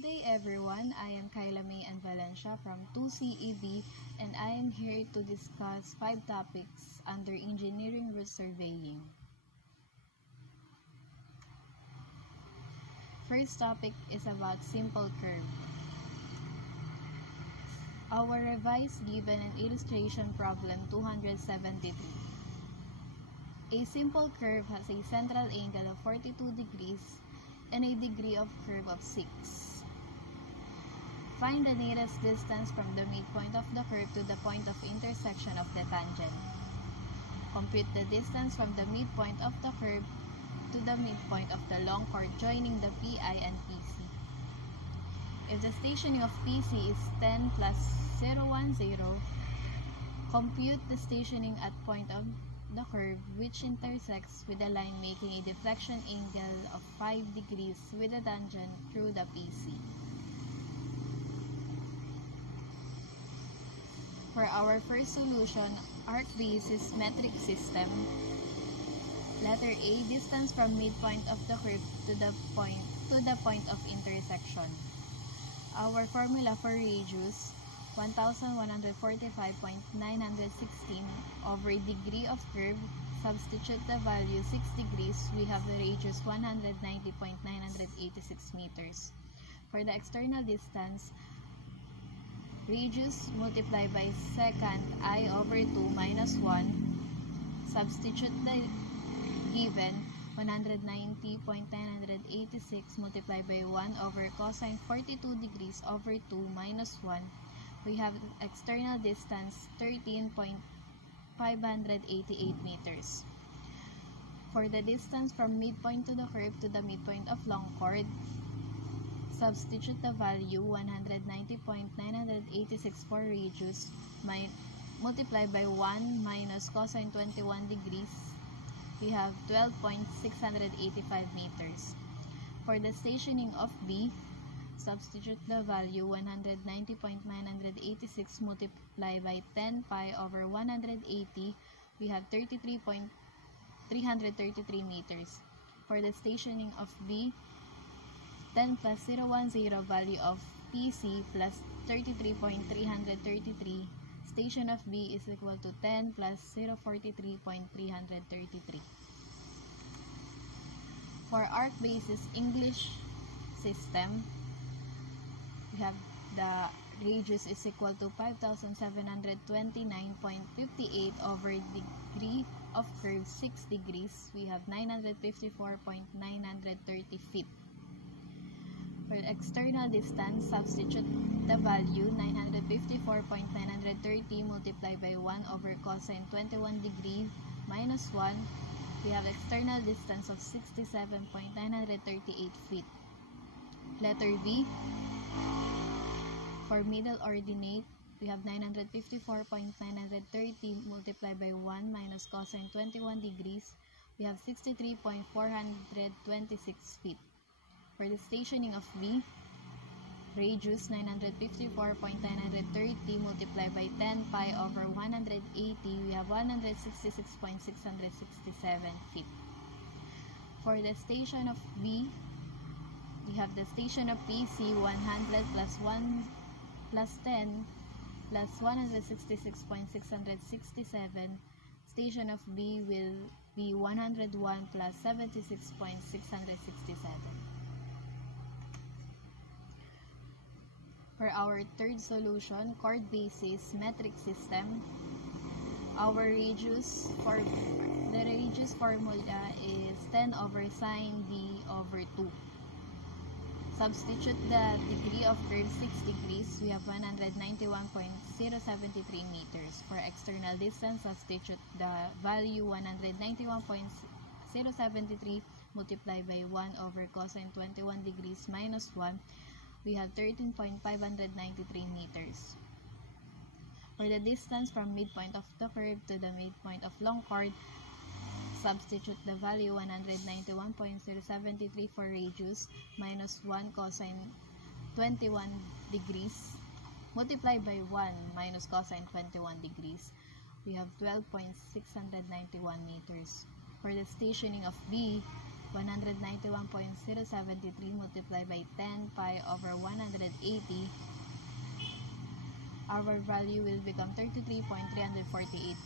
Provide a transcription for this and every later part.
Good day everyone, I am Kyla Mae and Valencia from 2CEB and I am here to discuss 5 topics under engineering route surveying. First topic is about simple curve. Our revised given and illustration problem 273. A simple curve has a central angle of 42 degrees and a degree of curve of 6. Find the nearest distance from the midpoint of the curve to the point of intersection of the tangent. Compute the distance from the midpoint of the curve to the midpoint of the long chord joining the PI and PC. If the stationing of PC is 10 plus 010, compute the stationing at point of the curve which intersects with the line making a deflection angle of 5 degrees with the tangent through the PC. For our first solution, arc basis metric system. Letter A, distance from midpoint of the curve to the point of intersection. Our formula for radius 1145.916 over degree of curve. Substitute the value 6 degrees. We have the radius 190.986 meters. For the external distance, radius multiplied by secant I over 2 minus 1. Substitute the given 190.986 multiplied by 1 over cosine 42 degrees over 2 minus 1. We have external distance 13.588 meters. For the distance from midpoint to the curve to the midpoint of long chord, substitute the value 190.986 for radius multiplied by 1 minus cosine 21 degrees. We have 12.685 meters. For the stationing of B, substitute the value 190.986 multiplied by 10 pi over 180. We have 33.333 meters. For the stationing of B, 10 plus 010 value of PC plus 33.333. Station of B is equal to 10 plus 043.333. For arc basis English system, we have the radius is equal to 5,729.58 over degree of curve 6 degrees. We have 954.930 feet. For external distance, substitute the value 954.930 multiplied by 1 over cosine 21 degrees minus 1. We have external distance of 67.938 feet. Letter B. For middle ordinate, we have 954.930 multiplied by 1 minus cosine 21 degrees. We have 63.426 feet. For the stationing of B, radius 954.930 multiplied by 10 pi over 180, we have 166.667 feet. For the station of B, we have the station of PC 100 plus 1 plus 10 plus 166.667. Station of B will be 101 plus 76.667. For our third solution, chord basis metric system, our radius formula is 10 over sine D over 2. Substitute the degree of curve 6 degrees. We have 191.073 meters. For external distance, substitute the value 191.073 multiplied by 1 over cosine 21 degrees minus 1. We have 13.593 meters. For the distance from midpoint of the curve to the midpoint of long chord, substitute the value 191.073 for radius minus 1 cosine 21 degrees multiplied by 1 minus cosine 21 degrees. We have 12.691 meters. For the stationing of B, 191.073 multiplied by 10 pi over 180, our value will become 33.348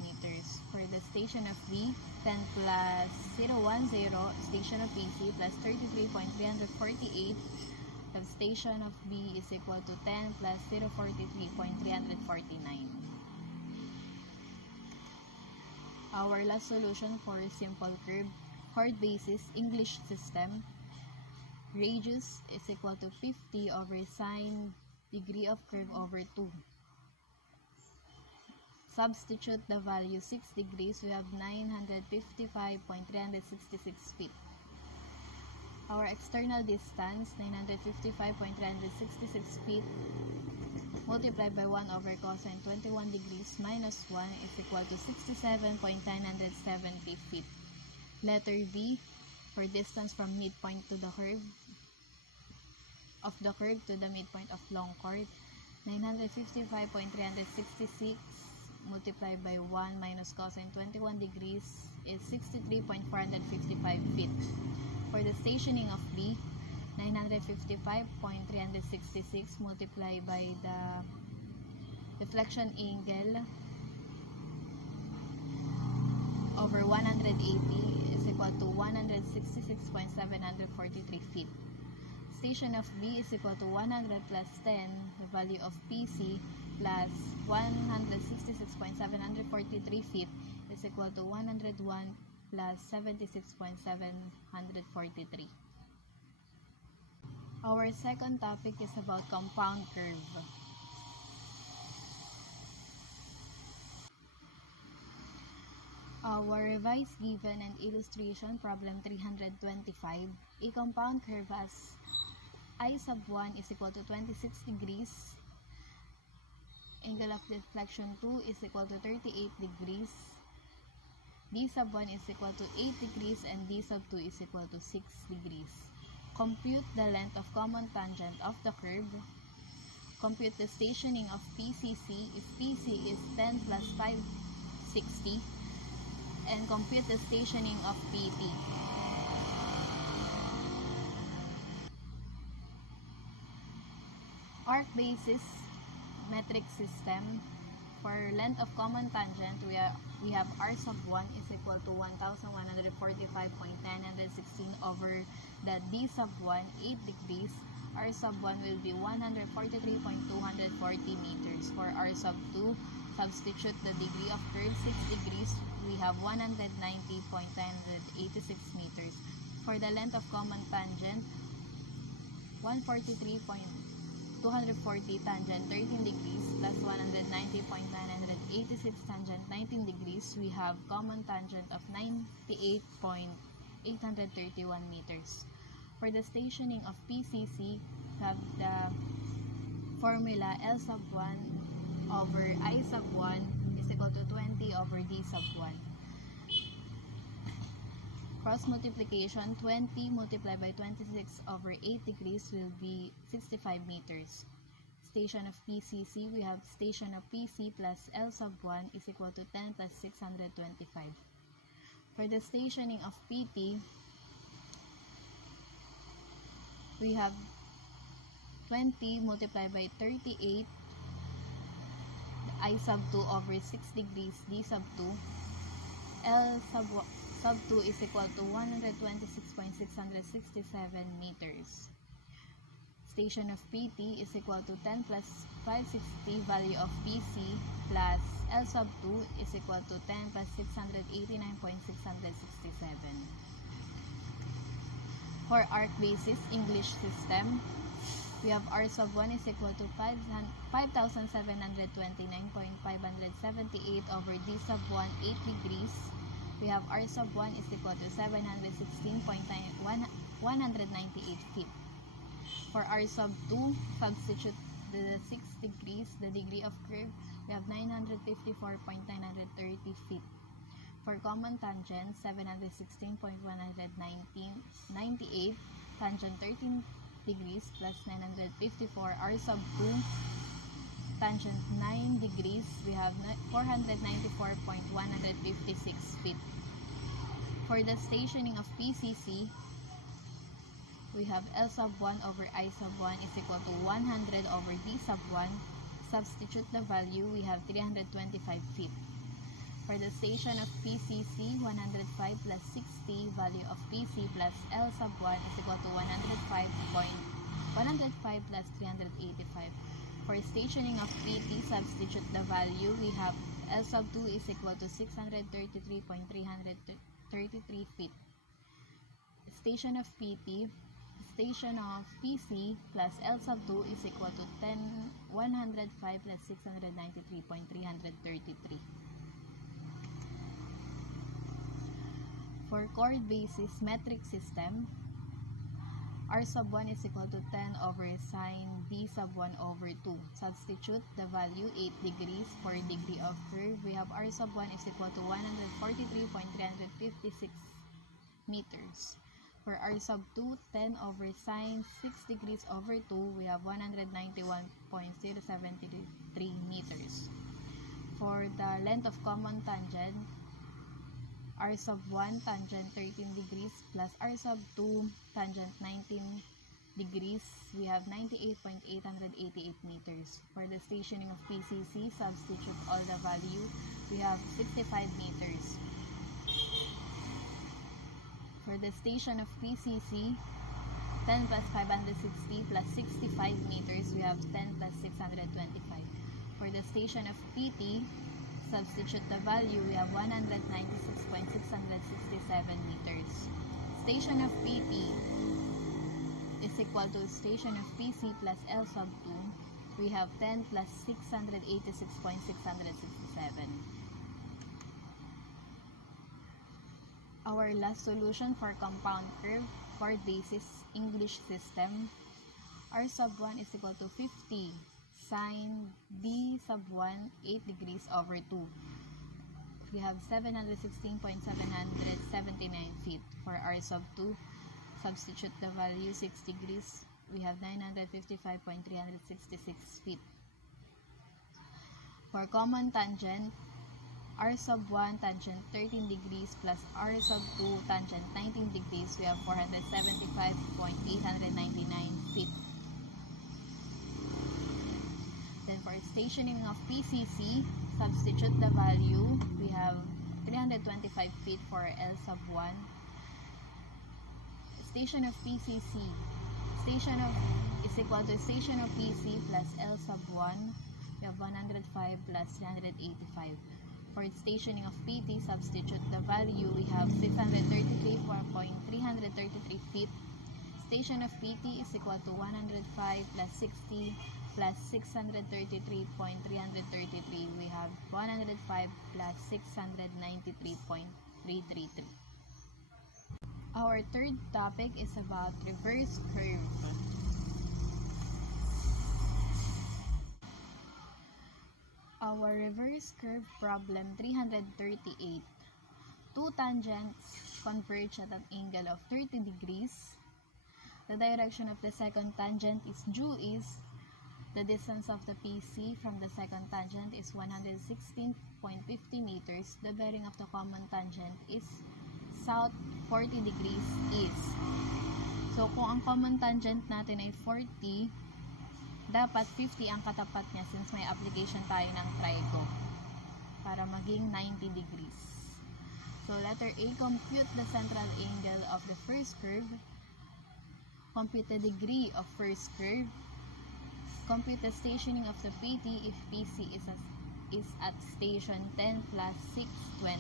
meters. For the station of B, 10 plus 010, station of PC plus 33.348, the station of B is equal to 10 plus 043.349. Our last solution for simple curve, chord basis, English system, radius is equal to 50 over sine degree of curve over 2. Substitute the value 6 degrees, we have 955.366 feet. Our external distance, 955.366 feet, multiplied by 1 over cosine 21 degrees minus 1 is equal to 67.970 feet. Letter B, for distance from midpoint to the curve to the midpoint of long chord, 955.366 multiplied by 1 minus cosine 21 degrees is 63.455 feet. For the stationing of B, 955.366 multiplied by the deflection angle over 180 is equal to 166.743 feet. Station of B is equal to 100 plus 10, the value of PC, plus 166.743 feet is equal to 101 plus 76.743. Our second topic is about compound curve. Our revised given and illustration problem 325. A compound curve has I sub 1 is equal to 26 degrees. Angle of deflection 2 is equal to 38 degrees. D sub 1 is equal to 8 degrees and D sub 2 is equal to 6 degrees. Compute the length of common tangent of the curve. Compute the stationing of PCC if PC is 10 plus 560. And compute the stationing of PT. Arc basis metric system. For length of common tangent, we have R sub 1 is equal to 1145.916 over the D sub 1, 8 degrees. R sub 1 will be 143.240 meters. For R sub 2, substitute the degree of curve 6 degrees, we have 190.986 meters. For the length of common tangent, 143.240 tangent 13 degrees plus 190.986 tangent 19 degrees, we have common tangent of 98.831 meters. For the stationing of PCC, we have the formula L sub 1 over I sub 1 is equal to 20 over D sub 1. Cross multiplication, 20 multiplied by 26 over 8 degrees will be 65 meters. Station of PCC, we have station of PC plus L sub 1 is equal to 10 plus 625. For the stationing of PT, we have 20 multiplied by 38, I sub 2 over 6 degrees, D sub 2. L sub 2 is equal to 126.667 meters. Station of PT is equal to 10 plus 560 value of PC plus L sub 2 is equal to 10 plus 689.667. For arc basis English system, we have R sub 1 is equal to 5,729.578 over D sub 1, 8 degrees. We have R sub 1 is equal to 716.198 feet. For R sub 2, substitute the 6 degrees, the degree of curve, we have 954.930 feet. For common tangent, 716.198, tangent 13 degrees plus 954, R sub 2, tangent 9 degrees, we have 494.156 feet. For the stationing of PCC, we have L sub 1 over I sub 1 is equal to 100 over D sub 1. Substitute the value, we have 325 feet. For the station of PCC, 105 plus 60, value of PC plus L sub 1 is equal to 105 plus 385. For stationing of PT, substitute the value, we have L sub 2 is equal to 633.333 feet. Station of PT, station of PC plus L sub 2 is equal to 105 plus 693.333. For chord basis metric system, R sub 1 is equal to 10 over sine D sub 1 over 2. Substitute the value 8 degrees for degree of curve. We have R sub 1 is equal to 143.356 meters. For R sub 2, 10 over sine 6 degrees over 2, we have 191.073 meters. For the length of common tangent, R sub 1 tangent 13 degrees plus R sub 2 tangent 19 degrees, we have 98.888 meters. For the stationing of PCC, substitute all the value, we have 65 meters. For the station of PCC, 10 plus 560 plus 65 meters, we have 10 plus 625. For the station of PT, substitute the value, we have 196.667 meters. Station of PT is equal to station of PC plus L sub 2. We have 10 plus 686.667. Our last solution for compound curve, chord basis English system, R sub 1 is equal to 50 sine D sub 1 8 degrees over 2. We have 716.779 feet. For R sub 2, substitute the value 6 degrees. We have 955.366 feet. For common tangent, R sub 1 tangent 13 degrees plus R sub 2 tangent 19 degrees, we have 475.899 feet. Then for stationing of PCC, substitute the value, we have 325 feet for L sub 1. Station of PCC, station of is equal to station of PC plus L sub 1, we have 105 plus 385. For stationing of PT, substitute the value, we have 633.333 feet. Station of PT is equal to 105 plus 60 plus 633.333. We have 105 plus 693.333. Our third topic is about reverse curve. Our reverse curve problem 338. Two tangents converge at an angle of 30 degrees. The direction of the second tangent is due east. The distance of the PC from the second tangent is 116.50 meters. The bearing of the common tangent is south 40 degrees east. So, kung ang common tangent natin ay 40, dapat 50 ang katapat niya since may application tayo ng trigo para maging 90 degrees. So, letter A, compute the central angle of the first curve. Compute the degree of first curve. Compute the stationing of the PT if PC is at station 10 plus 620.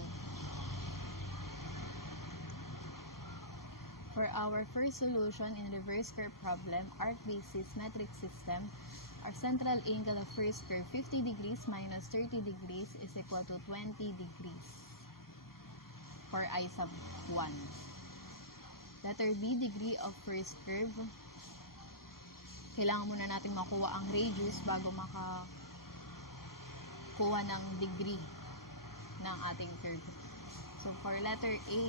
For our first solution in reverse curve problem, arc basis metric system, our central angle of first curve 50 degrees minus 30 degrees is equal to 20 degrees for I sub 1. Letter B, degree of first curve. Kailangan muna natin makuha ang radius bago makakuha ng degree ng ating curve. So, for letter A,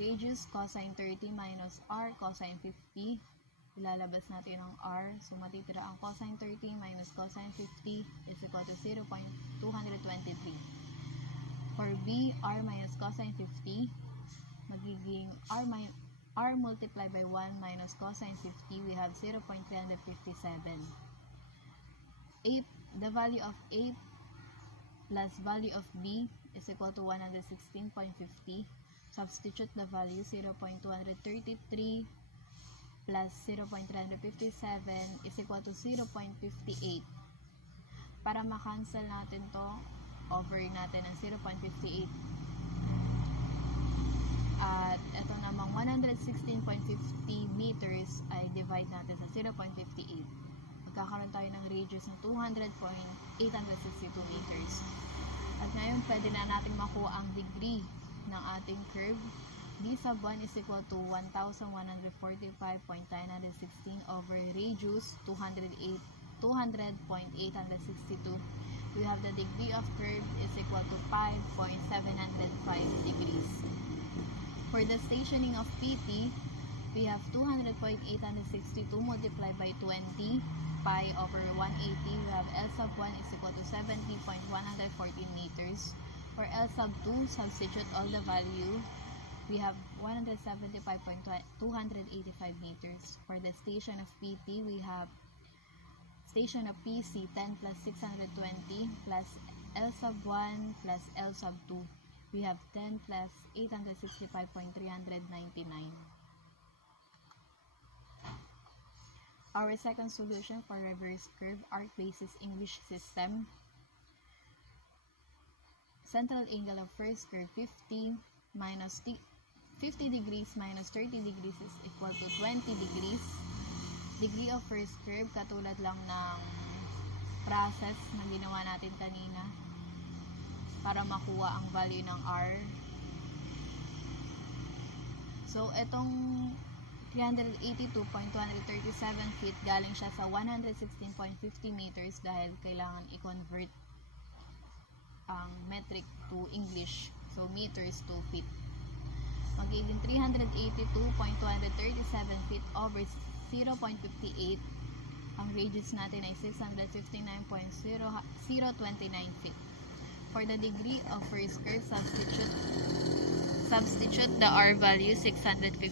radius cosine 30 minus r cosine 50. Ilalabas natin ang r. So, matitira ang cosine 30 minus cosine 50 is equal to 0.223. For B, r minus cosine 50, magiging r r multiplied by 1 minus cosine 50, we have 0.357. The value of A plus value of B is equal to 116.50. Substitute the value 0.233 plus 0.357 is equal to 0.58. Para makancel natin to, over natin ang 0.58. At ito namang 116.50 meters ay divide natin sa 0.58. Magkakaroon tayo ng radius ng 200.862 meters. At ngayon, pwede na natin makuha ang degree ng ating curve. D sub 1 is equal to 1,145.916 over radius 200.862. We have the degree of curve is equal to 5.705 degrees. For the stationing of PT, we have 200.862 multiplied by 20 pi over 180. We have L sub 1 is equal to 70.114 meters. For L sub 2, substitute all the value. We have 175.285 meters. For the station of PT, we have station of PC 10 plus 620 plus L sub 1 plus L sub 2. We have 10 plus 865.399. Our second solution for reverse curve arc basis English system. Central angle of first curve 50 degrees minus 30 degrees is equal to 20 degrees. Degree of first curve, katulad lang ng process na ginawa natin kanina para makuha ang value ng R. So, itong 382.237 feet, galing siya sa 116.50 meters dahil kailangan i-convert ang metric to English. So, meters to feet. Magiging 382.237 feet over 0.58. Ang radius natin ay 659.029 feet. For the degree of first curve, substitute the R value 659.029.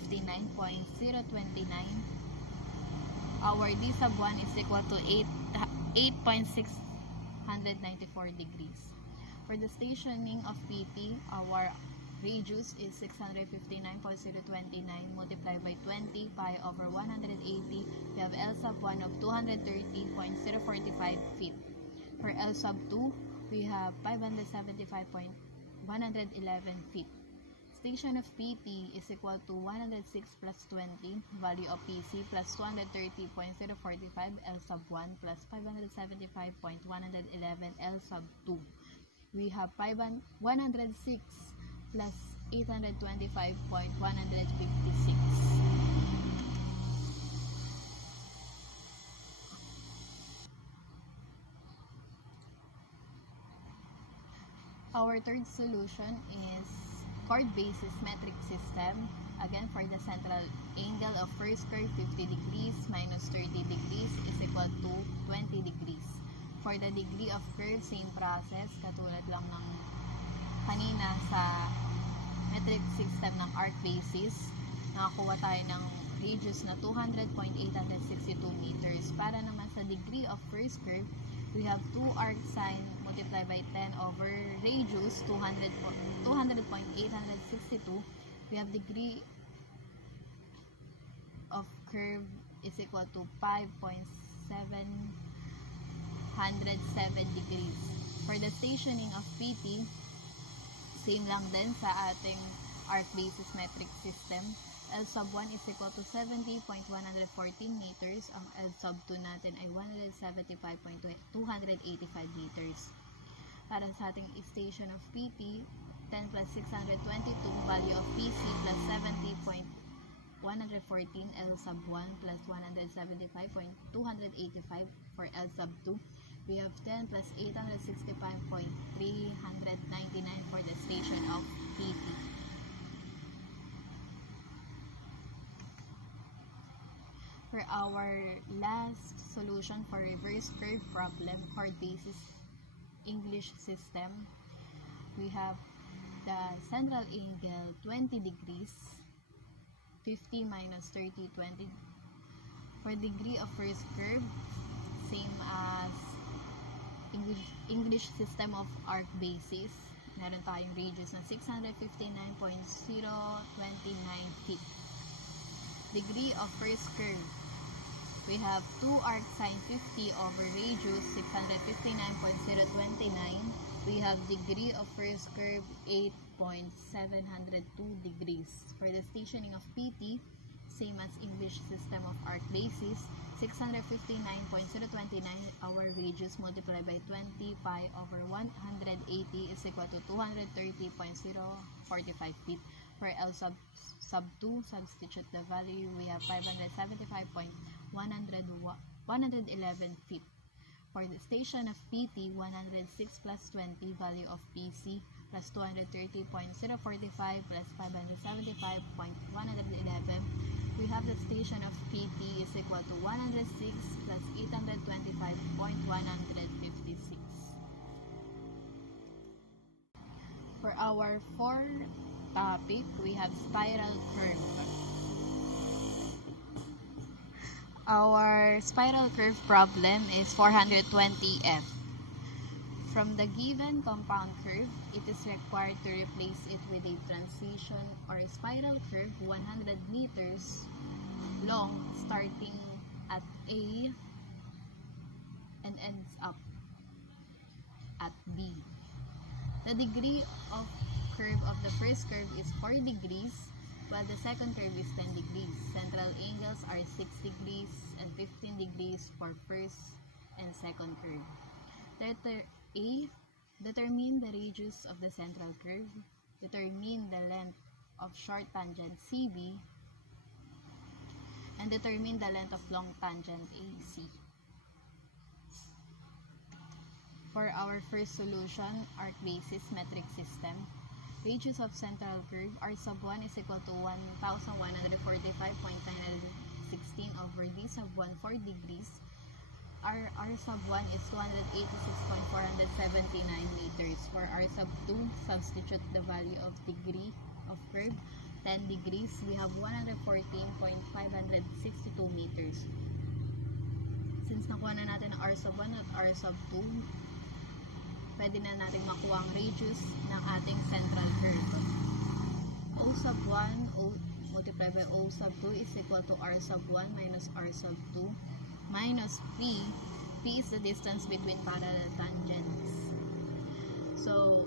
Our D sub 1 is equal to 8.694 degrees. For the stationing of PT, our radius is 659.029 multiplied by 20 pi over 180. We have L sub 1 of 230.045 feet. For L sub 2, we have 575.111 feet. Station of PT is equal to 106 plus 20, value of PC plus 230.045 L sub 1 plus 575.111 L sub 2. We have 106 plus 825.156. Our third solution is chord basis metric system. Again, for the central angle of first curve 50 degrees minus 30 degrees is equal to 20 degrees. For the degree of curve, same process, katulad lang ng kanina sa metric system ng arc basis. Nakakuha tayo ng radius na 200.862 meters. Para naman sa degree of first curve, we have 2 arc sine multiplied by 10 over radius 200.862. We have degree of curve is equal to 5.707 degrees. For the stationing of PT, same lang din sa ating arc basis metric system. L sub 1 is equal to 70.114 meters. Ang L sub 2 natin ay 175.285 meters. Para sa ating station of PT, 10 plus 622, value of PC plus 70.114 L sub 1 plus 175.285 for L sub 2. We have 10 plus 865.399 for the station of PT. For our last solution for reverse curve problem, chord basis English system, we have the central angle 20 degrees, 50 minus 30, 20. For degree of first curve, same as English system of arc basis, meron tayong radius na 659.029 feet. Degree of first curve, we have 2 arc sine 50 over radius 659.029. We have degree of first curve 8.702 degrees. For the stationing of PT, same as English system of arc basis, 659.029 our radius multiplied by 20 pi over 180 is equal to 230.045 feet. For L sub 2, substitute the value, we have 575.111 feet. For the station of PT, 106 plus 20, value of PC, plus 230.045 plus 575.111. We have the station of PT is equal to 106 plus 825.156. For our fourth topic, we have spiral curve. Our spiral curve problem is 420F. From the given compound curve, it is required to replace it with a transition or a spiral curve 100 meters long starting at A and ends up at B. The degree of curve of the first curve is 4 degrees, while the second curve is 10 degrees. Central angles are 6 degrees and 15 degrees for first and second curve. Letter A, determine the radius of the central curve. Determine the length of short tangent CB. And determine the length of long tangent AC. For our first solution, arc basis metric system, radius of central curve R sub 1 is equal to 1145.916 over D sub 1 4 degrees. R sub 1 is 286.479 meters. For R sub 2, substitute the value of degree of curve, 10 degrees, we have 114.562 meters. Since nakuha na natin ang R sub 1 at R sub 2, pwede na natin makuha ang radius ng ating central curve. O sub 1 multiplied by O sub 2 is equal to R sub 1 minus R sub 2 minus P. P is the distance between parallel tangents. So,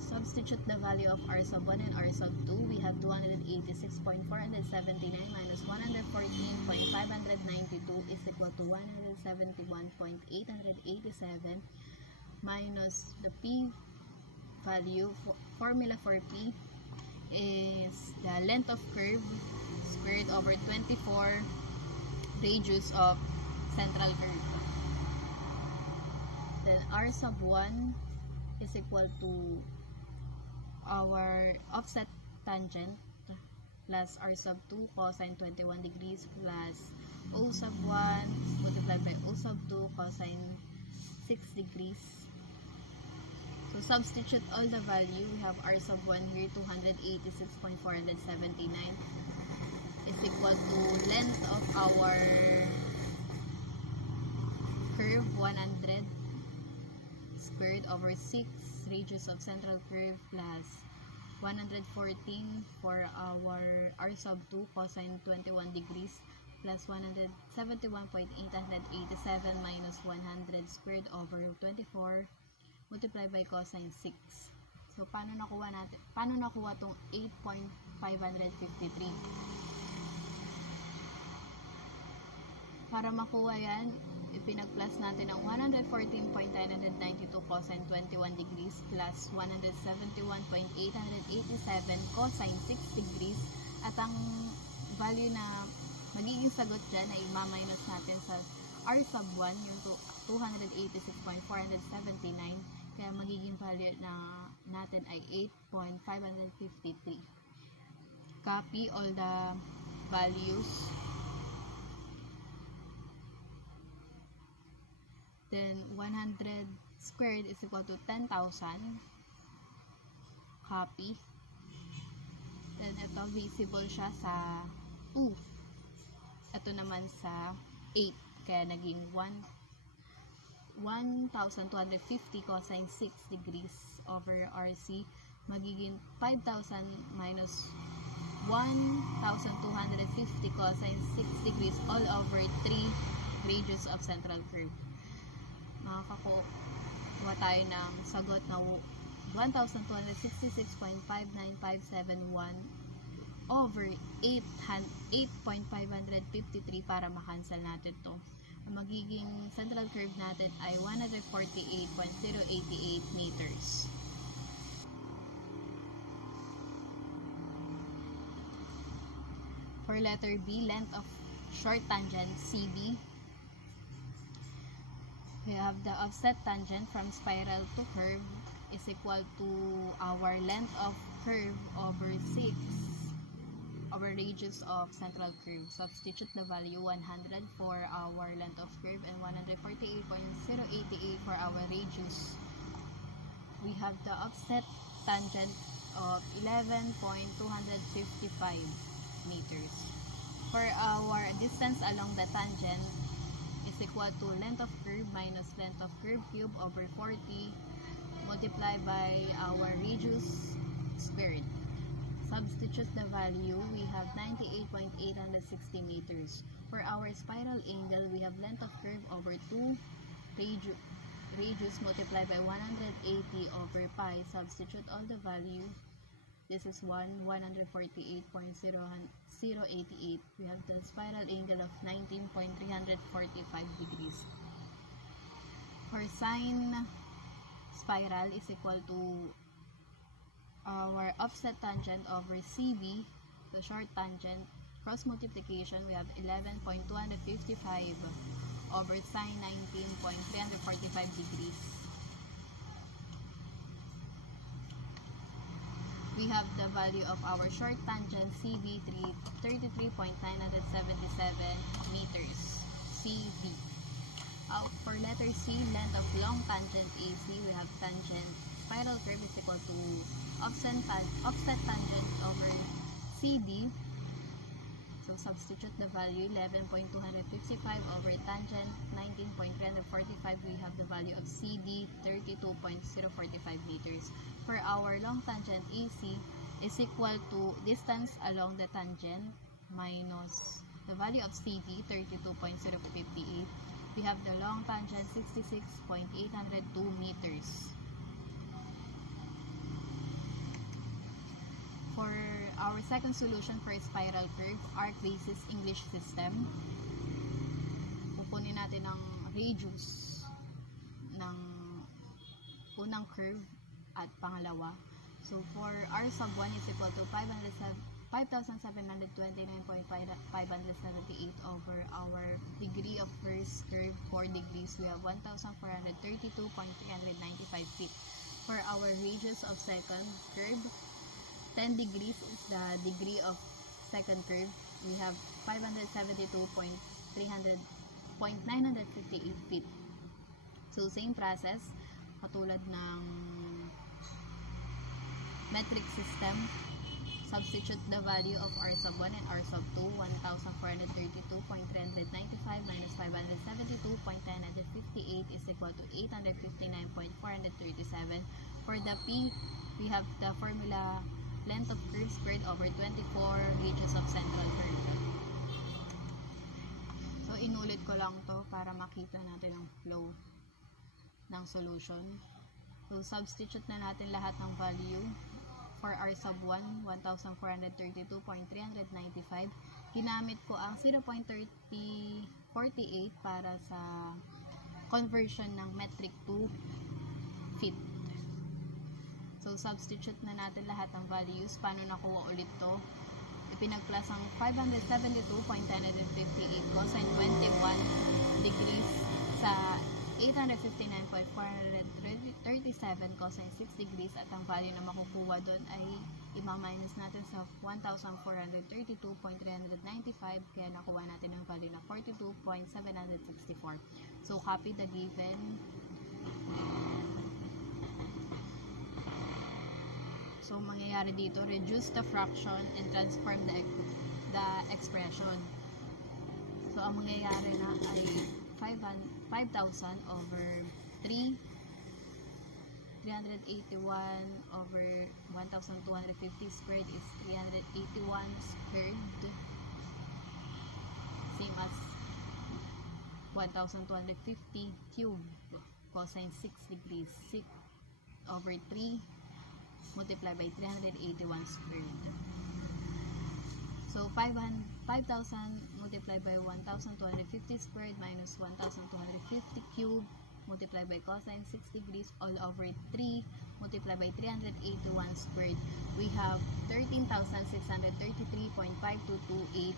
substitute the value of R sub 1 and R sub 2. We have 286.479 minus 114.592 is equal to 171.887 minus the P value. Formula for P is the length of curve squared over 24 radius of central curve. Then R sub 1 is equal to our offset tangent plus R sub 2 cosine 21 degrees plus O sub 1 multiplied by O sub 2 cosine 6 degrees. So substitute all the value. We have R sub 1 here, 286.479 is equal to length of our curve 100 squared over 6 radius of central curve plus 114 for our R sub 2 cosine 21 degrees plus 171.887 minus 100 squared over 24 multiplied by cosine 6. So paano nakuha tong 8.553? Para makuha yan, ipinag-plus natin ang 114.992 cosine 21 degrees plus 171.887 cosine 6 degrees at ang value na magiging sagot dyan ay i-minus natin sa R sub 1 yung 286.479 kaya magiging value na natin ay 8.553. Copy all the values. Then 100 squared is equal to 10,000. Copy. Then ito visible siya sa 2. Ito naman sa 8. Kaya naging 1,250 cosine 6 degrees over RC. Magiging 5,000 minus 1,250 cosine 6 degrees all over 3 radius of central curve. Makakakuha tayo ng sagot na 1,266.59571 over 8.553 para makancel natin to. Ang magiging central curve natin ay 148.088 meters. For letter B, length of short tangent CB, we have the offset tangent from spiral to curve is equal to our length of curve over 6 over radius of central curve. Substitute the value 100 for our length of curve and 148.088 for our radius. We have the offset tangent of 11.255 meters. For our distance along the tangent is equal to length of curve minus length of curve cube over 40 multiplied by our radius squared. Substitute the value, we have 98.860 meters. For our spiral angle, we have length of curve over 2 radius multiplied by 180 over pi. Substitute all the value. This is 148.088. We have the spiral angle of 19.345 degrees. For sine spiral is equal to our offset tangent over CB, the short tangent, cross multiplication, we have 11.255 over sine 19.345 degrees. We have the value of our short tangent CB 33.977 meters CB. For letter C, length of long tangent AC, we have tangent spiral curve is equal to offset tangent over CB. So substitute the value 11.255 over tangent 19.345. We have the value of CD 32.045 meters. For our long tangent AC is equal to distance along the tangent minus the value of CD 32.058. We have the long tangent 66.802 meters. For our second solution for spiral curve, arc basis English system, kukunin natin ang radius ng unang curve at pangalawa. So for r sub 1 is equal to 5,729.578 over our degree of first curve 4 degrees. We have 1,432.395 feet. For our radius of second curve, 10 degrees is the degree of second curve. We have 572.958 feet. So same process, katulad ng metric system. Substitute the value of r sub 1 and r sub 2. 1,432.395 minus 572.958 is equal to 859.437. For the P, we have the formula length of curve squared over 24 radius of central curve. So inulit ko lang to para makita natin ang flow ng solution. So substitute na natin lahat ng value. For r sub 1, 1,432.395. Ginamit ko ang 0.3048 para sa conversion ng metric to feet. So substitute na natin lahat ng values. Paano nakuha ulit to? Ipinag-plus ang 572.958 cosine 21 degrees sa 859.437 cosine 6 degrees, at ang value na makukuha doon ay ima-minus natin sa 1,432.395, kaya nakuha natin ang value na 42.764. So copy the given. So mangyayari dito, reduce the fraction and transform the equation. the expression. So, ang mangyayari na ay 5,000 over 3, 381 over 1,250 squared is 381 squared, same as 1,250 cube cosine 6 degrees, 6 over 3 multiplied by 381 squared. So 5,000 multiplied by 1,250 squared minus 1,250 cube multiplied by cosine 6 degrees all over 3 multiplied by 381 squared. We have 13,633.5228.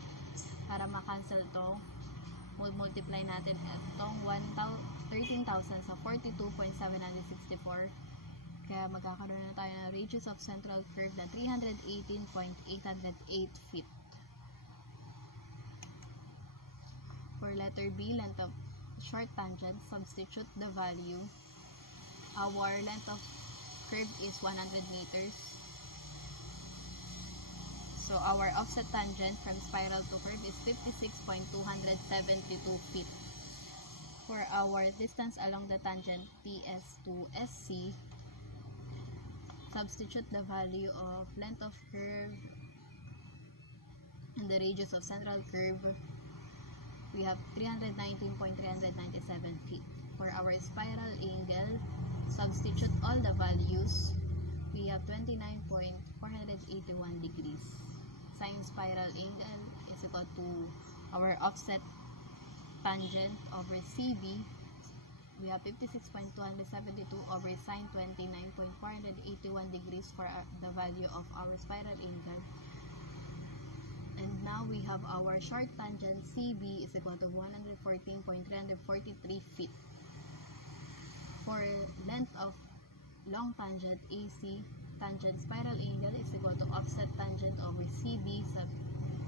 Para makancel to, multiply natin itong 13,000 sa 42.764. Kaya magkakaroon na tayo ng radius of central curve na 318.808 feet. For letter B, length of short tangent, substitute the value. Our length of curve is 100 meters. So our offset tangent from spiral to curve is 56.272 feet. For our distance along the tangent TS to SC, substitute the value of length of curve and the radius of central curve. We have 319.397 feet. For our spiral angle, substitute all the values. We have 29.481 degrees. Sine spiral angle is equal to our offset tangent over CB. We have 56.272 over sine 29.481 degrees for the value of our spiral angle. And now we have our short tangent CB is equal to 114.343 feet. For length of long tangent AC, tangent spiral angle is equal to offset tangent over CB. Sub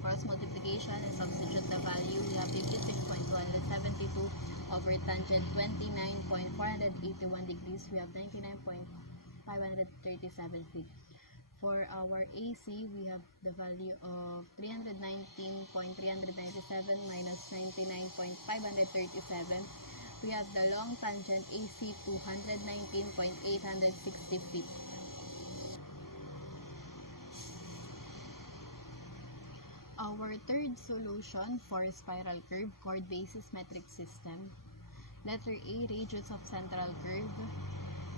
cross multiplication and substitute the value. We have 56.272 over tangent 29.481 degrees. We have 99.537 feet. For our AC, we have the value of 319.397 minus 99.537. We have the long tangent AC 219.860 feet. Our third solution for spiral curve, chord basis metric system. Letter A, radius of central curve.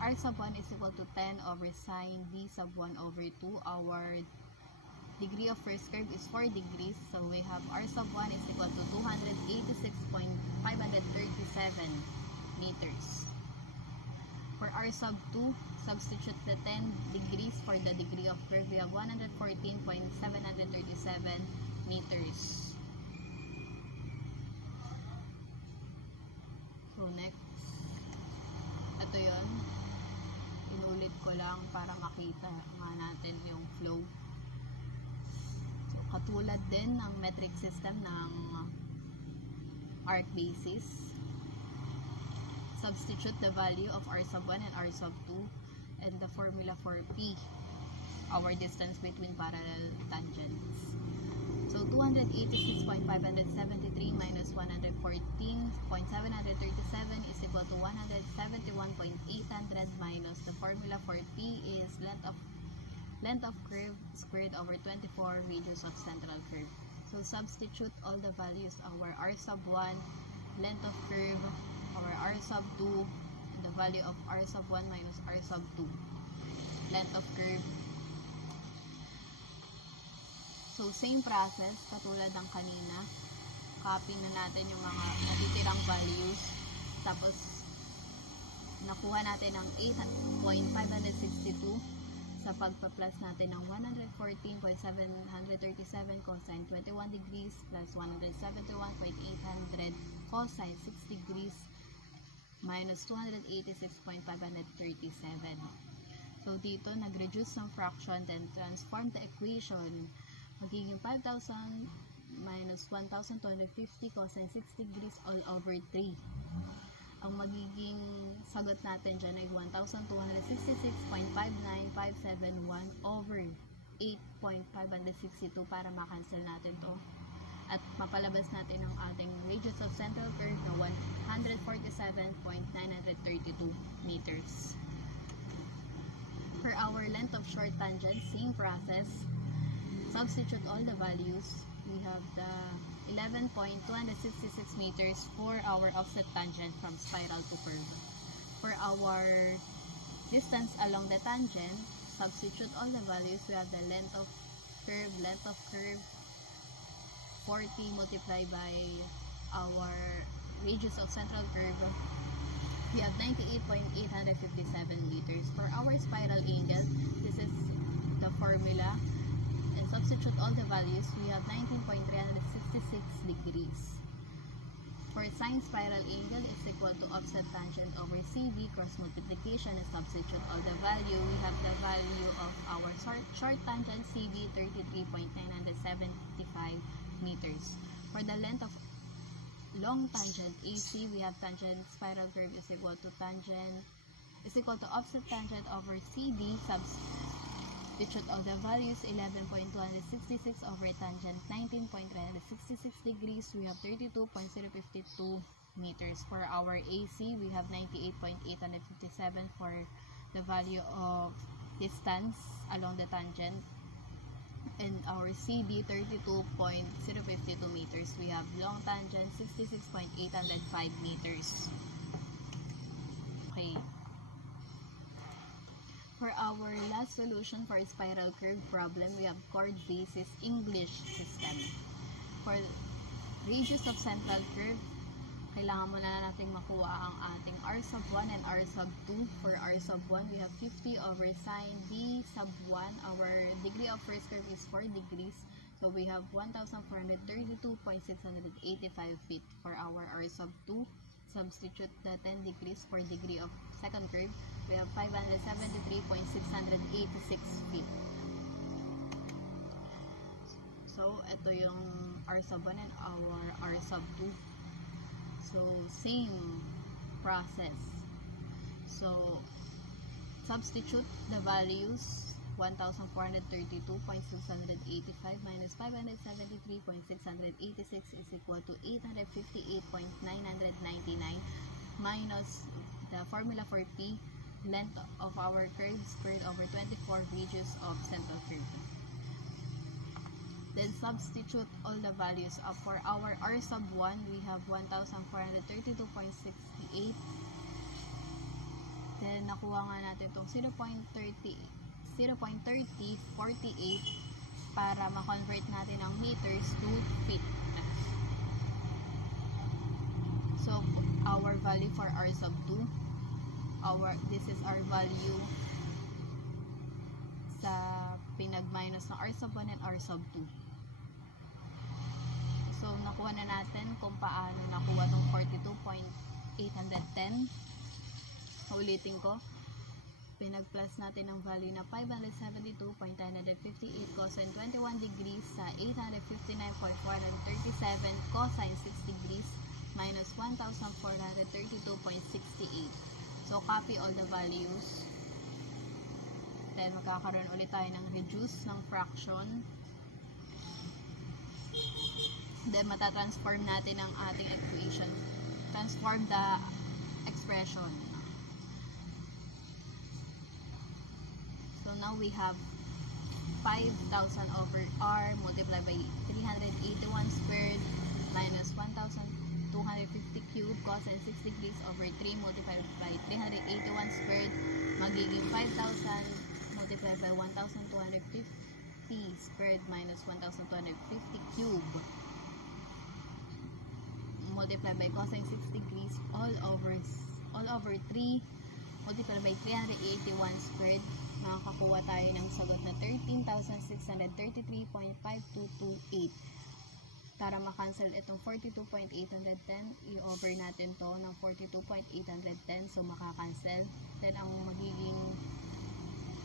R sub 1 is equal to 10 over sine B sub 1 over 2. Our degree of first curve is 4 degrees. So we have R sub 1 is equal to 286.537 meters. For R sub 2, substitute the 10 degrees for the degree of curve. We have 114.737 meters. So next, ito yun. Inulit ko lang para makita nga natin yung flow. So katulad din ng metric system ng arc basis. Substitute the value of R sub 1 and R sub 2 and the formula for P, our distance between parallel tangents. So 286.573 minus 114.737 is equal to 171.800 minus the formula for P is length of curve squared over 24 radius of central curve. So substitute all the values, our R sub 1, length of curve, our R sub 2, and the value of R sub 1 minus R sub 2, length of curve. So, same process, katulad ng kanina. Copy na natin yung mga natitirang values. Tapos, nakuha natin ng 8.562 sa pagpa-plus natin ng 114.737 cosine 21 degrees plus 171.800 cosine 6 degrees minus 286.537. So, dito, nag-reduce ng fraction, then transform the equation. Magiging 5,000 minus 1,250 cosine 6 degrees all over 3. Ang magiging sagot natin dyan ay 1,266.59571 over 8.562 para makancel natin to. At mapalabas natin ang ating radius of central curve na 147.932 meters. For our length of short tangent, same process. Substitute all the values. We have the 11.266 meters for our offset tangent from spiral to curve. For our distance along the tangent, substitute all the values. We have the length of curve 40 multiplied by our radius of central curve. We have 98.857 meters. For our spiral angle, this is the formula. And substitute all the values, we have 19.366 degrees. For sine spiral angle is equal to offset tangent over CV, cross multiplication, and substitute all the value. We have the value of our short tangent CV, 33.975 meters. For the length of long tangent AC, we have tangent spiral curve is equal to offset tangent over CD. Substitute all the values, 11.266 over tangent 19.366 degrees. We have 32.052 meters. For our AC, we have 98.857 for the value of distance along the tangent. And our CD, 32.052 meters. We have long tangent, 66.805 meters. Okay. For our last solution for spiral curve problem, we have chord basis English system. For radius of central curve, kailangan muna natin makuha ang ating R sub 1 and R sub 2. For R sub 1, we have 50 over sine D sub 1. Our degree of first curve is 4 degrees. So we have 1,432.685 feet. For our R sub 2, substitute the 10 degrees for degree of second curve. We have 573.686 feet. So, ito yung R sub 1 and our R sub 2. So, same process. So, substitute the values. 1,432.685 minus 573.686 is equal to 858.999 minus the formula for P, length of our curve squared over 24 radius of central curve. Then substitute all the values. For our R sub 1, we have 1,432.68. Then nakuha nga natin itong 0.3048 para ma-convert natin ang meters to feet. So our value for R sub 2, this is our value sa pinag-minus ng R sub 1 and R sub 2. So, nakuha na natin kung paano nakuha itong 42.810. Ulitin ko. Pinag-plus natin ang value na 572.958 cosine 21 degrees sa 859.437 cosine 6 degrees minus 1,432.68. So, copy all the values. Then, magkakaroon ulit tayo ng reduce ng fraction. Then, matatransform natin ang ating equation. Transform the expression. So, now we have 5,000 over R multiplied by 381 squared minus 1,250 cubed cosine 6 degrees over 3 multiplied by 381 squared magiging 5,000 multiplied by 1,250 squared minus 1,250 cubed multiplied by cosine 6 degrees all over 3 multiplied by 381 squared. Makakakuha tayo ng sagot na 13,633.5228. Para makancel itong 42.810, i-over natin to ng 42.810, so makakancel. Then ang magiging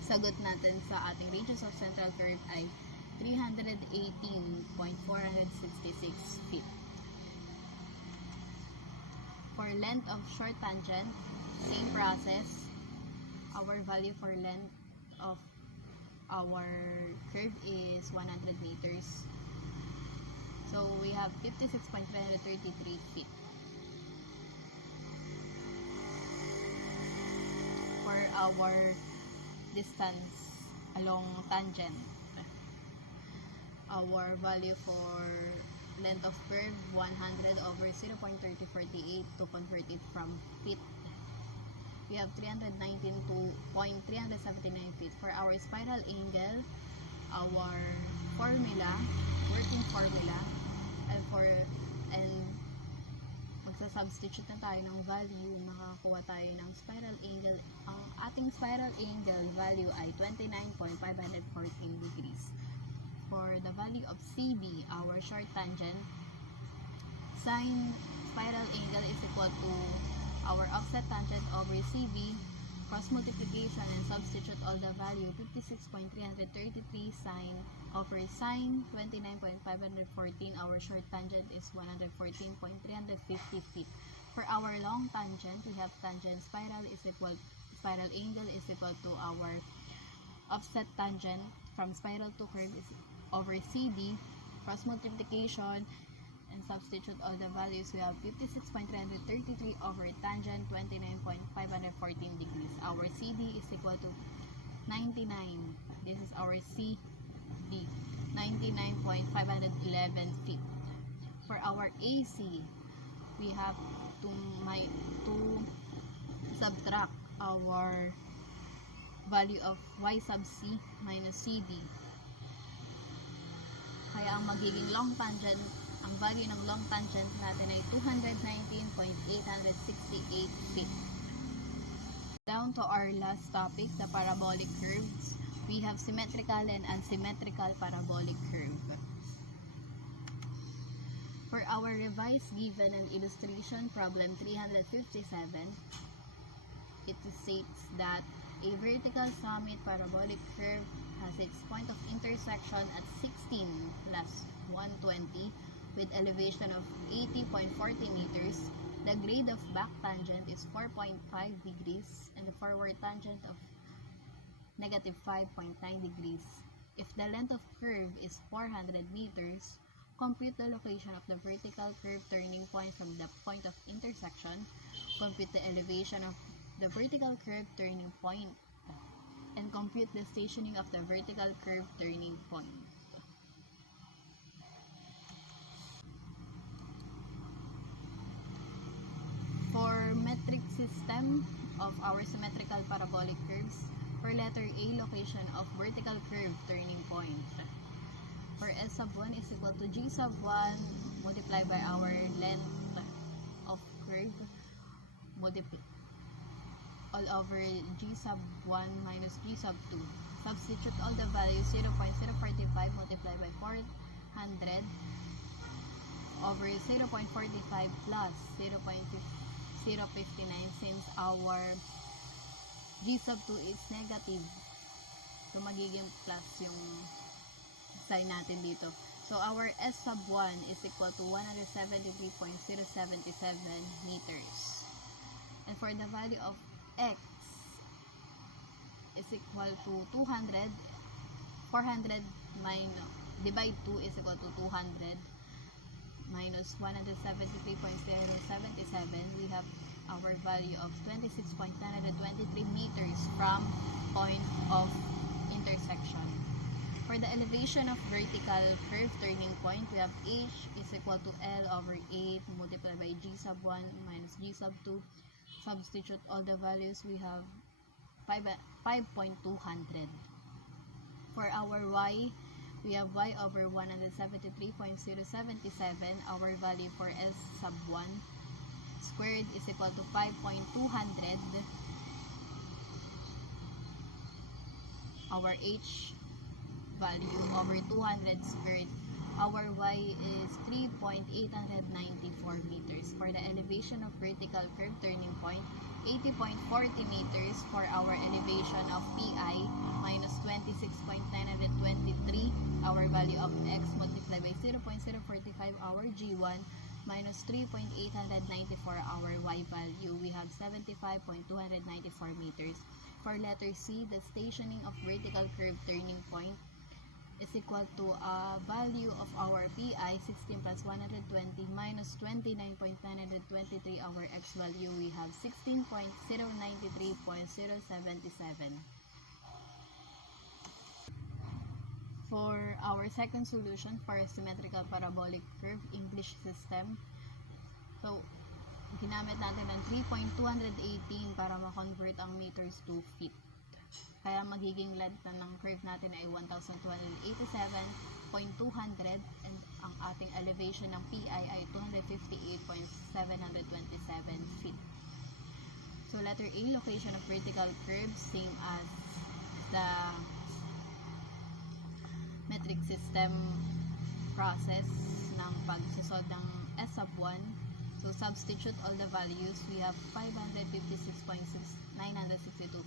sagot natin sa ating radius of central curve ay 318.466 feet. For length of short tangent, same process. Our value for length of our curve is 100 meters. So we have 56.333 feet. For our distance along tangent, our value for length of curve 100 over 0.3048 to convert it from feet. We have 319.379 feet. For our spiral angle, our formula, working formula, and magsasubstitute na tayo ng value, makakuha tayo ng spiral angle. Ang ating spiral angle value ay 29.514 degrees. For the value of CD, our short tangent, sine spiral angle is equal to our offset tangent over CB, cross multiplication and substitute all the value, 56.333 sine over sine 29.514. Our short tangent is 114.350 feet. For our long tangent, we have tangent spiral angle is equal to our offset tangent from spiral to curve is over CD, cross multiplication and substitute all the values. We have 56.333 over tangent 29.514 degrees. Our CD is equal to 99. This is our CD, 99.511 feet. For our AC, we have to subtract our value of Y sub C minus CD. Kaya ang magiging long tangent, ang value ng long tangent natin ay 219.868 feet. Down to our last topic, the parabolic curves. We have symmetrical and unsymmetrical parabolic curve. For our revised given and illustration problem 357, it states that a vertical summit parabolic curve has its point of intersection at 16 plus 120 with elevation of 80.40 meters. The grade of back tangent is 4.5 degrees and the forward tangent of negative 5.9 degrees. If the length of curve is 400 meters, compute the location of the vertical curve turning point from the point of intersection, compute the elevation of the vertical curve turning point, and compute the stationing of the vertical curve turning point. For metric system of our symmetrical parabolic curves, for letter A, location of vertical curve turning point. For S sub 1 is equal to G sub 1 multiplied by our length of curve all over G sub 1 minus G sub 2. Substitute all the values, 0.045 multiplied by 400 over 0.45 plus 0.059 since our G sub 2 is negative. So magiging plus yung sign natin dito. So our S sub 1 is equal to 173.077 meters. And for the value of X is equal to 400 minus divide 2 is equal to 200 minus 173.077. We have our value of 26.923 meters from point of intersection. For the elevation of vertical curve turning point, we have H is equal to L over 8 multiplied by G sub 1 minus G sub 2. Substitute all the values, we have 5.200. For our Y, we have Y over 173.077. Our value for S sub 1 squared is equal to 5.200. Our H value over 200 squared. Our Y is 3.894 meters. For the elevation of vertical curve turning point, 80.40 meters. For our elevation of PI, minus 26.923. Our value of X multiplied by 0.045, our G1, minus 3.894 our y value, we have 75.294 meters. For letter C, the stationing of vertical curve turning point is equal to a value of our PI 16 plus 120 minus 29.923 our x value, we have 16.093.077. For our second solution for a symmetrical parabolic curve English system, so ginamit natin ang 3.218 para ma-convert ang meters to feet. Kaya magiging length na ng curve natin ay 1,287.200 and ang ating elevation ng PI ay 258.727 feet. So letter A, location of vertical curve, same as the metric system process ng pag-solve ng S sub 1. So substitute all the values, we have 556.962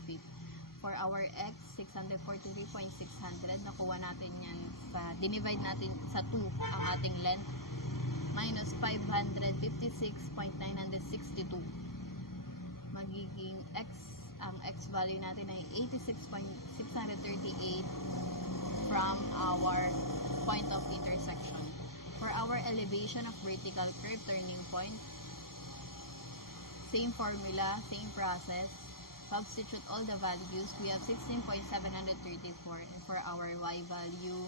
feet. For our x, 643.600, nakuha natin yan sa, dinivide natin sa 2 ang ating length, minus 556.962. Magiging x, ang x value natin ay 86.638 from our point of intersection. For our elevation of vertical curve turning point, same formula, same process. Substitute all the values. We have 16.734, and for our y value,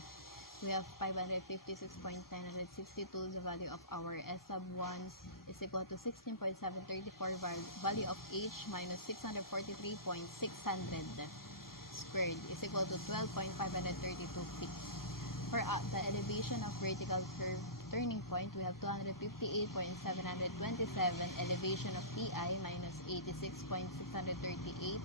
we have 556.962. The value of our S sub 1 is equal to 16.734 value of h minus 643.600 squared is equal to 12.532 feet. For the elevation of vertical curve turning point, we have 258.727 elevation of PI minus 86.638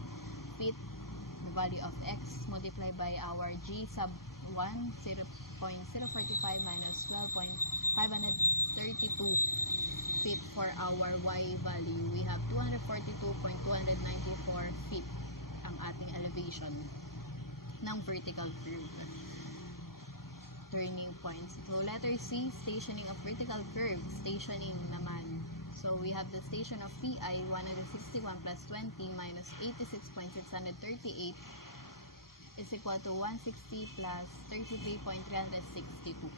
feet. The value of x multiplied by our g sub 1, 0.045 minus 12.532 feet. For our y value, we have 242.294 feet ang ating elevation ng vertical curve turning points. So letter C, stationing of vertical curve, stationing naman. So we have the station of PI 161 plus 20 minus 86.638 is equal to 160 plus 33.362.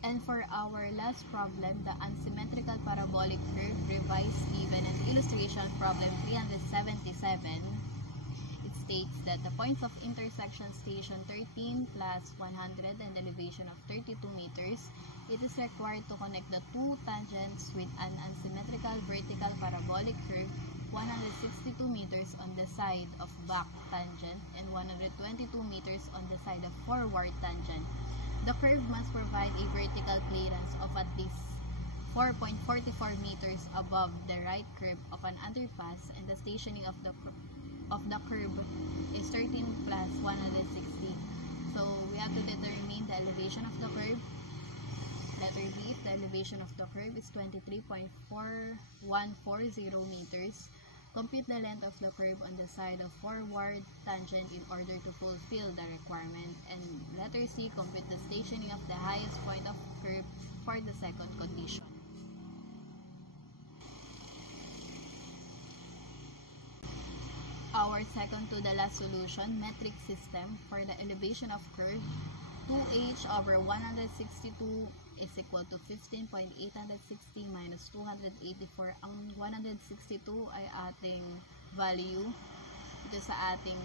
And for our last problem, the unsymmetrical parabolic curve, revised even and illustration problem 377, it states that the points of intersection station 13 plus 100 and elevation of 32 meters, it is required to connect the two tangents with an unsymmetrical vertical parabolic curve 162 meters on the side of back tangent and 122 meters on the side of forward tangent. The curve must provide a vertical clearance of at least 4.44 meters above the right curve of an underpass, and the stationing of the curve is 13 plus 160. So we have to determine the elevation of the curve. Letter B, if the elevation of the curve is 23.4140 meters, compute the length of the curve on the side of forward tangent in order to fulfill the requirement. And letter C, compute the stationing of the highest point of curve for the second condition. Our second to the last solution, metric system, for the elevation of curve, 2h over 162 is equal to 15.860 minus 284. Ang 162 ay ating value dito sa ating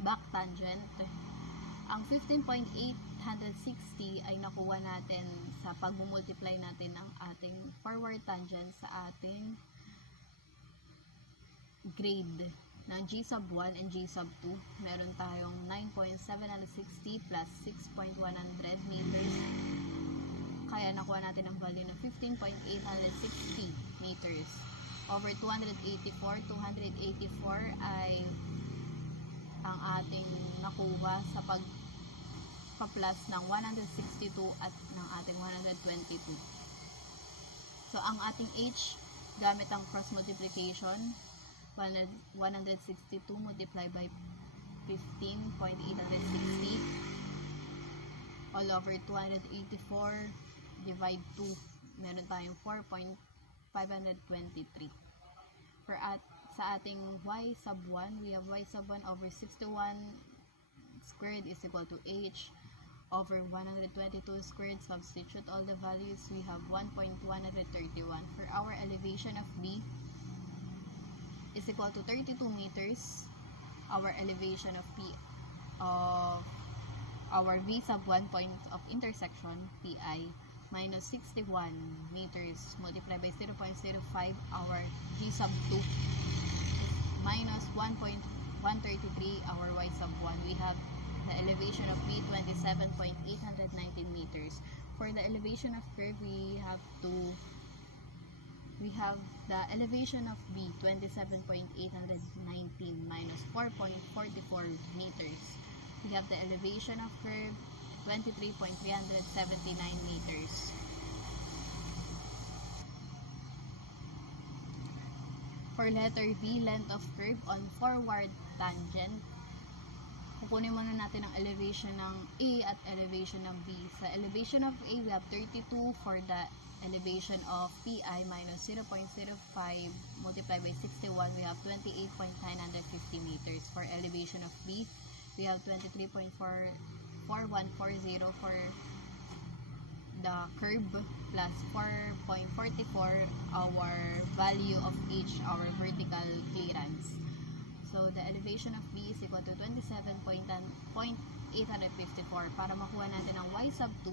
back tangent. Ang 15.860 ay nakuha natin sa pag-multiply natin ng ating forward tangent sa ating grade ng G sub 1 and G sub 2. Meron tayong 9.760 plus 6.100 meters. Kaya nakuha natin ang value ng 15.860 meters over 284. 284 ay ang ating nakuha sa pagpa-plus ng 162 at ng ating 122. So ang ating H gamit ang cross multiplication, 162 multiplied by 15.860 all over 284 divide 2, meron tayong 4.523. Sa ating y sub 1, we have y sub 1 over 61 squared is equal to h over 122 squared. Substitute all the values. We have 1.131. For our elevation of b is equal to 32 meters. Our elevation of p of our v sub 1 point of intersection, pi, minus 61 meters multiplied by 0.05, our g sub 2 is minus 1.133, our y sub 1. We have the elevation of b 27.819 meters. For the elevation of curve, we have the elevation of b 27.819 minus 4.44 meters. We have the elevation of curve 23.379 meters. For letter B, length of curve on forward tangent, kukunin muna natin ang elevation ng A at elevation ng B. Sa elevation of A, we have 32 for the elevation of PI minus 0.05 multiplied by 61, we have 28.950 meters. For elevation of B, we have 23.4140 for the curve plus 4.44 our value of H, our vertical clearance. So the elevation of B is equal to 27.854. Para makuha natin ang y sub 2,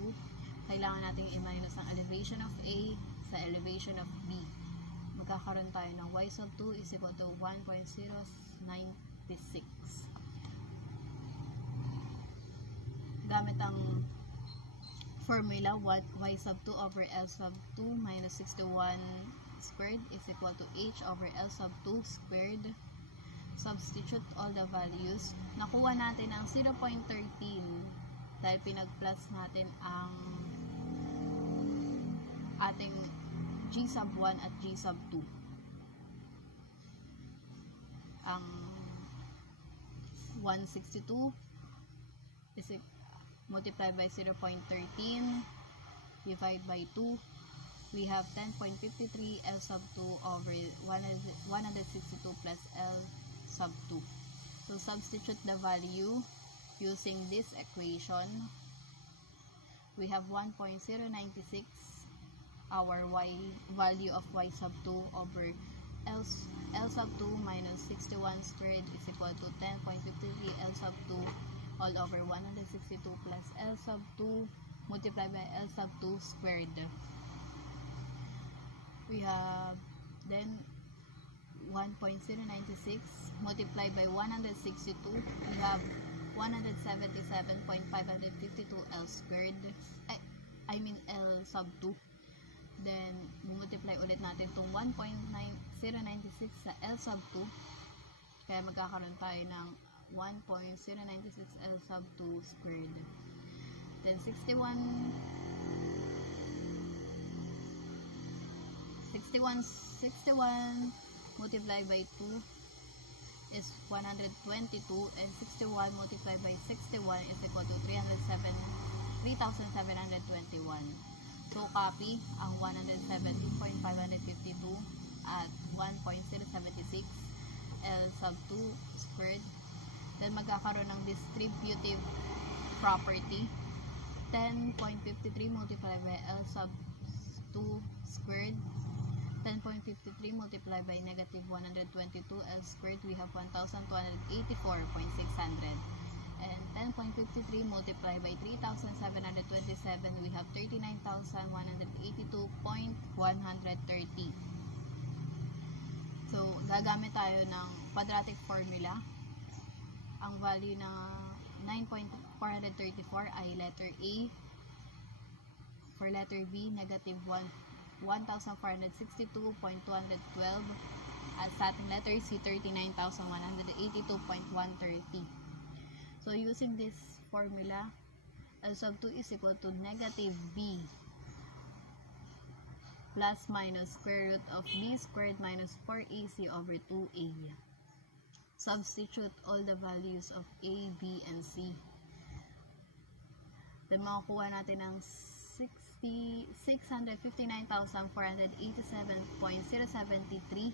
kailangan natin i-minus ang elevation of A sa elevation of B. Magkakaroon tayo ng y sub 2 is equal to 1.096. Gamit ang formula, y sub 2 over L sub 2 minus 61 squared is equal to H over L sub 2 squared. Substitute all the values. Nakuha natin ang 0.13 dahil pinag-plus natin ang ating G sub 1 at G sub 2. Ang 162 is multiplied by 0.13 divided by 2. We have 10.53 L sub 2 over 162 plus L sub 2. So substitute the value using this equation. We have 1.096, our value of y sub 2 over L sub 2 minus 61 squared is equal to 10.53 L sub 2 all over 162 plus L sub 2 multiplied by L sub 2 squared. We have then 1.096 multiplied by 162. We have 177.552 L squared. I mean L sub 2. Then, multiply ulit natin itong 1.096 sa L sub 2. Kaya magkakaroon tayo ng 1.096 L sub 2 squared. Then 61 multiplied by 2 is 122, and 61 multiplied by 61 is equal to 3,721. So copy ang 170.552 at 1.076 L sub 2 squared. Then magkakaroon ng distributive property. 10.53 multiplied by L sub 2 squared. 10.53 multiplied by negative 122 L squared, we have 1,284.600. And 10.53 multiplied by 3,727, we have 39,182.130. So, gagamit tayo ng quadratic formula. Ang value ng 9.434 ay letter A. For letter B, negative 1,462.212. At sa ating letter C, 39,182.130. So, using this formula, L sub 2 is equal to negative B plus minus square root of B squared minus 4AC over 2A. Substitute all the values of A, B, and C. Then makukuha natin ng 659,487.073.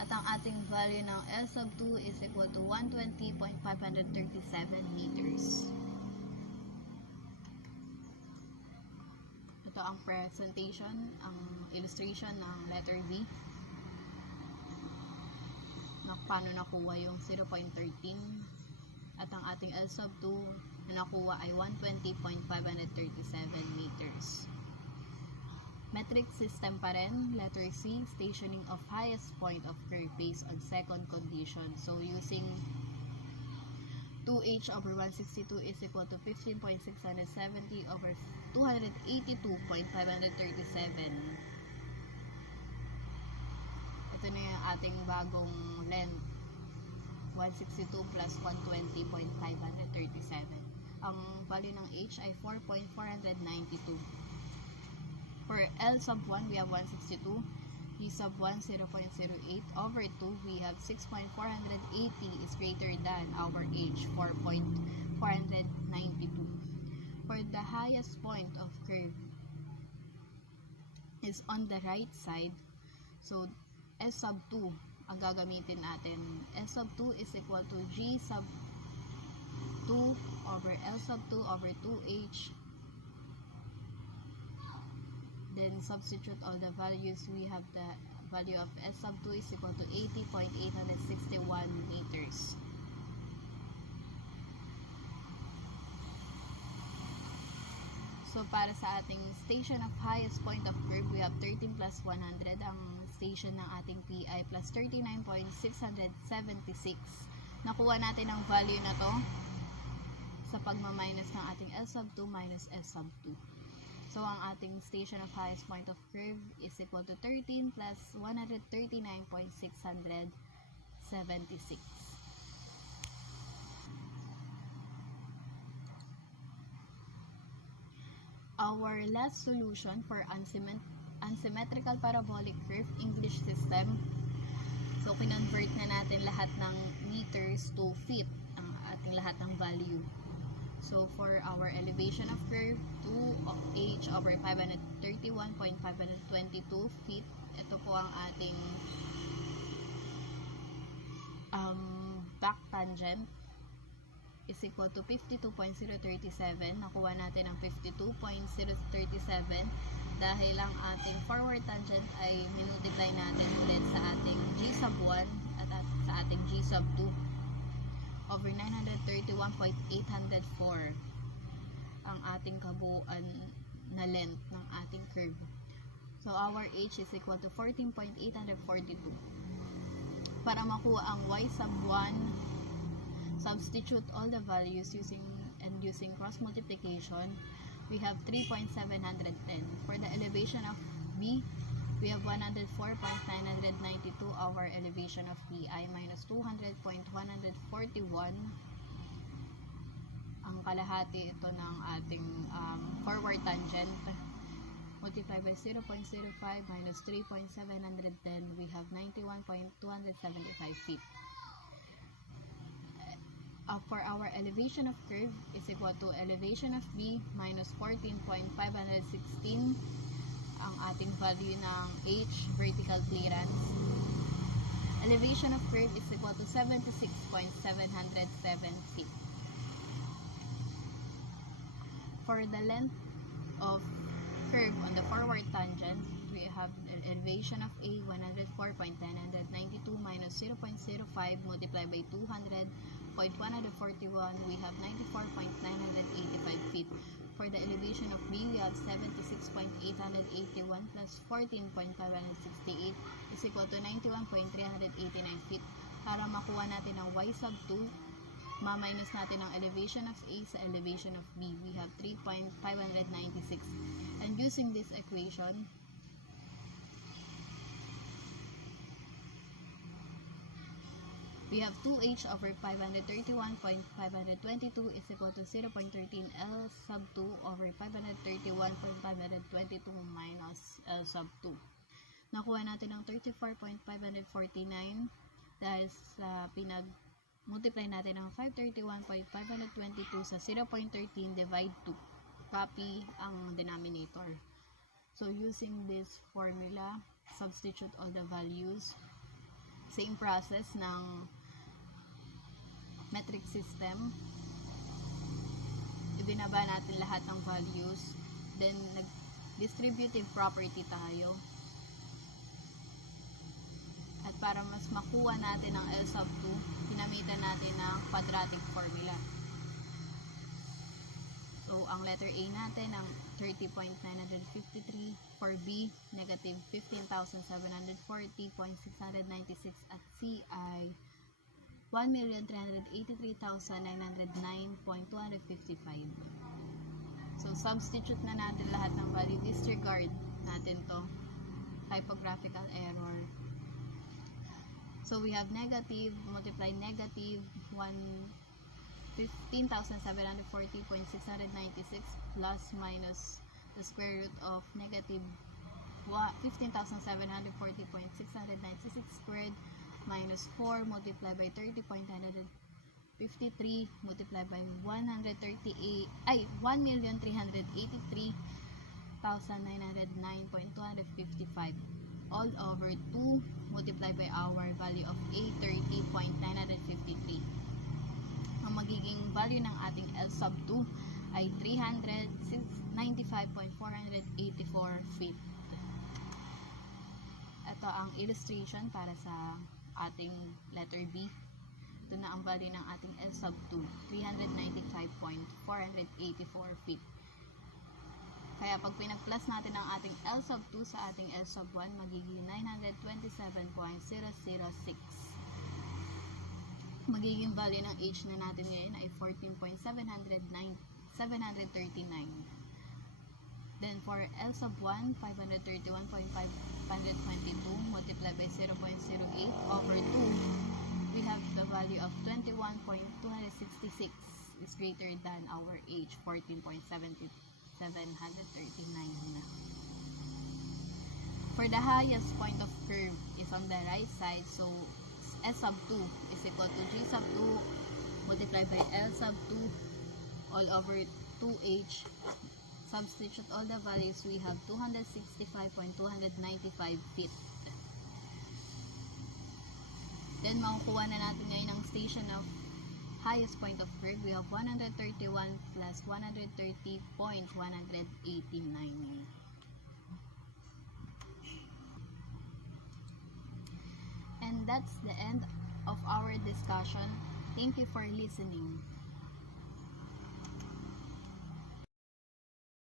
At ang ating value ng L sub 2 is equal to 120.537 meters. Ito ang presentation, ang illustration ng letter B. Paano nakuha yung 0.13 at ang ating L sub 2 na nakuha ay 120.537 meters. Metric system pa rin, letter C, stationing of highest point of curve based on second condition. So using 2h over 162 is equal to 15.670 over 282.537. Ito na yung ating bagong length, 162 plus 120.537. Ang value ng h ay 4.492. For L sub 1, we have 162. E sub 1, 0.08. Over 2, we have 6.480 is greater than our h, 4.492. For the highest point of curve is on the right side. So, S sub 2 ang gagamitin natin. S sub 2 is equal to G sub 2 over L sub 2 over 2H. Then substitute all the values. We have the value of S sub 2 is equal to 80.861 meters. So para sa ating station of highest point of curve, we have 13 plus 100. Ang station ng ating PI plus 39.676. Nakuha natin ang value na to sa pagmaminus ng ating L sub 2 minus S sub 2. So, ang ating station of highest point of curve is equal to 13 plus 139.676. Our last solution for unsymmetrical parabolic curve English system. So, kinonvert na natin lahat ng meters to feet, ang ating lahat ng value. So, for our elevation of curve, 2 of h over 531.522 feet. Ito po ang ating back tangent is equal to 52.037. Nakuha natin ang 52.037 dahil ang ating forward tangent ay minultiply natin ulit sa ating g sub 1 at sa ating g sub 2 over 931.804 ang ating kabuuan na length ng ating curve. So, our h is equal to 14.842. Para makuha ang y sub 1, substitute all the values using cross multiplication. We have 3.710. For the elevation of b, we have 104.992 our elevation of pi minus 200.141. Ang kalahati ito ng ating forward tangent. Multiply by 0.05 minus 3.710, we have 91.275 feet. For our elevation of curve is equal to elevation of b minus 14.516 ang ating value ng h, vertical clearance. Elevation of curve is equal to 76.707 feet. For the length of curve on the forward tangent, we have the elevation of A 104.992 minus 0.05 multiplied by 200.141, we have 94.985 feet. For the elevation of B, we have 76.881 plus 14.568 is equal to 91.389 feet. Para makuha natin ang y sub 2, ma-minus natin ang elevation of A sa elevation of B. We have 3.596. And using this equation, we have 2h over 531.522 is equal to 0.13 L sub 2 over 531.522 minus L sub 2. Nakuha natin ang 34.549 dahil sa multiply natin ang 531.522 sa 0.13 divide 2. Copy ang denominator. So, using this formula, substitute all the values. Same process ng metric system. Ibinaba natin lahat ng values. Then, nag-distributive property tayo. At para mas makuha natin ang L sub 2, ginamitan natin ng quadratic formula. So, ang letter A natin, ang 30.953. For B, negative 15,740.696. At C ay 1,383,909.255. So, substitute na natin lahat ng value. Disregard natin to. Typographical error. So, we have negative, multiply negative 15,740.696 plus minus the square root of negative 15,740.696 squared minus 4 multiplied by 30.953 multiplied by 1,383,909.255 all over 2 multiplied by our value of A, 30.953. Ang magiging value ng ating L sub 2 ay 395.484 feet. Ito ang illustration para sa ating letter B. Ito na ang value ng ating L sub 2, 395.484 feet. Kaya pag pinag-plus natin ang ating L sub 2 sa ating L sub 1, magiging 927.006. Magiging value ng H na natin ngayon ay 14.739. Then for L sub 1, 531.522 multiplied by 0.08 over 2, we have the value of 21.266 is greater than our H, 14.739 na. For the highest point of curve is on the right side, so S sub 2 is equal to G sub 2 multiplied by L sub 2 all over 2H. Substitute all the values, we have 265.295 feet. Then, makukuha na natin ngayon ang station of highest point of curve. We have 131 plus 130.189. And that's the end of our discussion. Thank you for listening.